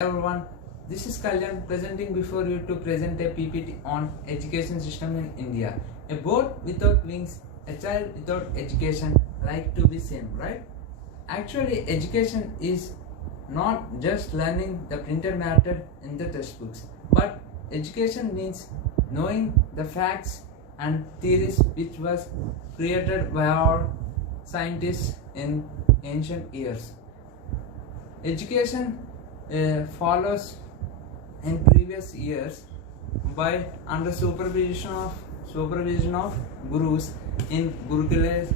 Everyone, this is Kalyan presenting before you to present a PPT on education system in India. A boat without wings, a child without education like to be same, right? Actually, education is not just learning the printed matter in the textbooks, but education means knowing the facts and theories which was created by our scientists in ancient years. Education follows in previous years by under supervision of gurus in Gurukula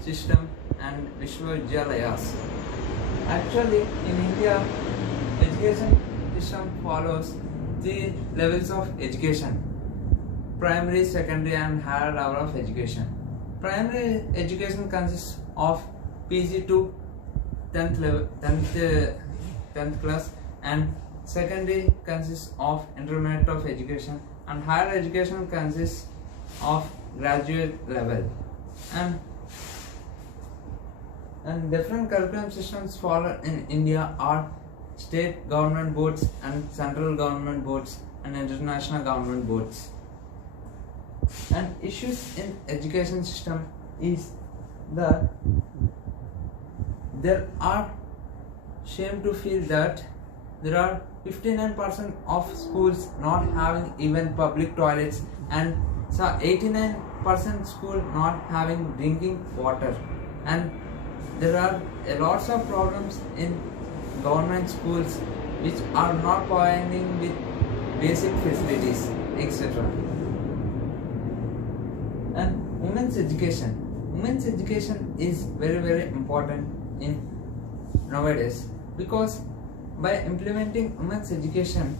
system and Vishwavidyalaya. Actually, in India, education system follows three levels of education: primary, secondary, and higher level of education. Primary education consists of PG to 10th level, 10th class, and secondary consists of intermediate of education, and higher education consists of graduate level. And different curriculum systems followed in India are state government boards and central government boards and international government boards. And issues in education system is that there are shame to feel that there are 59% of schools not having even public toilets, and 89% school not having drinking water, and there are lots of problems in government schools which are not providing with basic facilities, etc. And women's education is very important in nowadays, because by implementing women's education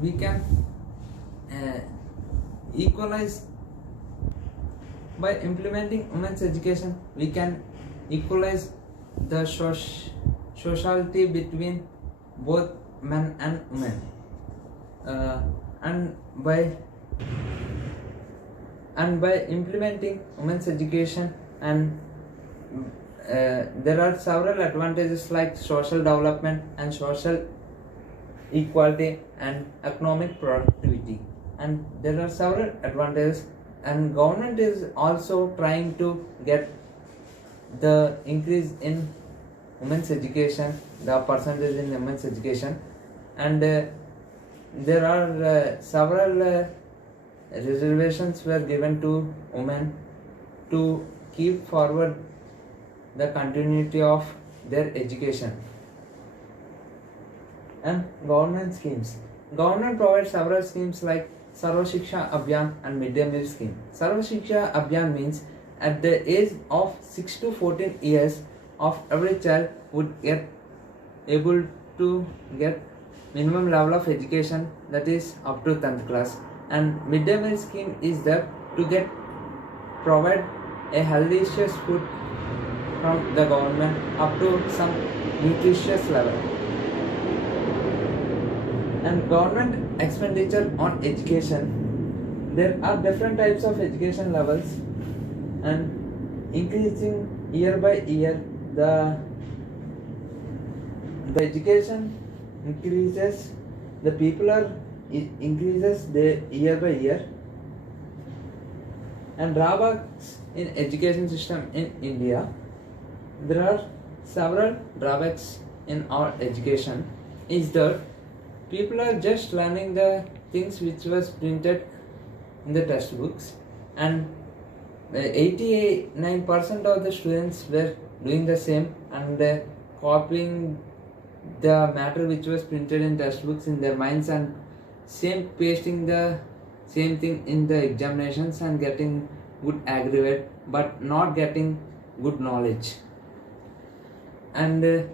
we can equalize the sociality between both men and women, and by implementing women's education, and there are several advantages like social development and social equality and economic productivity, and there are several advantages, and government is also trying to get the increase in women's education, the percentage in women's education, and there are several reservations were given to women to keep forward the continuity of their education. And government provides several schemes like Sarva Shiksha Abhiyan and Midday Meal Scheme. Sarva Shiksha Abhiyan means at the age of 6 to 14 years of every child would get able to get minimum level of education, that is up to 10th class. And Midday Meal Scheme is that to get provide a healthiest food from the government up to some nutritious level. And government expenditure on education, there are different types of education levels, and increasing year by year the education increases, the people are increases the year by year. And drawbacks in education system in India, there are several drawbacks in our education, is that people are just learning the things which was printed in the textbooks, and 89% of the students were doing the same, and copying the matter which was printed in textbooks in their minds, and pasting the same thing in the examinations and getting good aggregate but not getting good knowledge. And there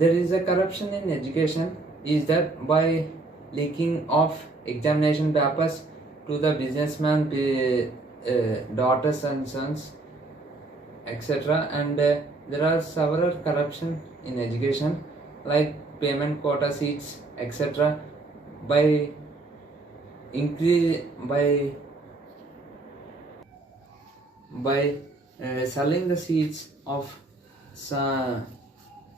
is a corruption in education, is that by leaking of examination papers to the businessman daughters and sons, etc. And there are several corruption in education like payment quota seats, etc. by selling the seats of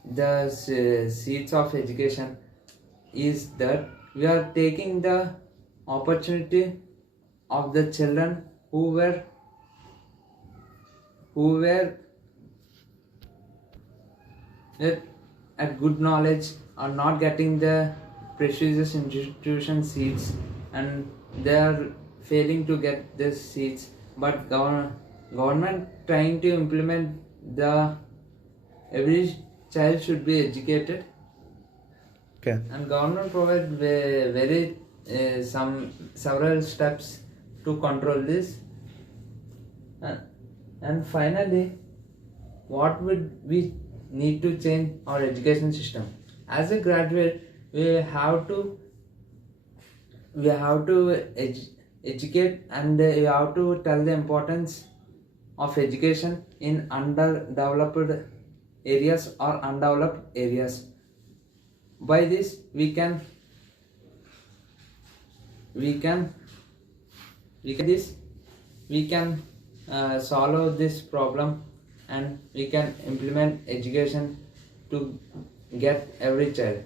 the seats of education is that we are taking the opportunity of the children who were at good knowledge are not getting the prestigious institution seats, and they are failing to get these seats, but government trying to implement the every child should be educated. Okay. And government provide very several steps to control this. And finally, what would we need to change our education system? As a graduate, we have to educate, and we have to tell the importance of education in underdeveloped areas or undeveloped areas. By this we can solve this problem, and we can implement education to get every child.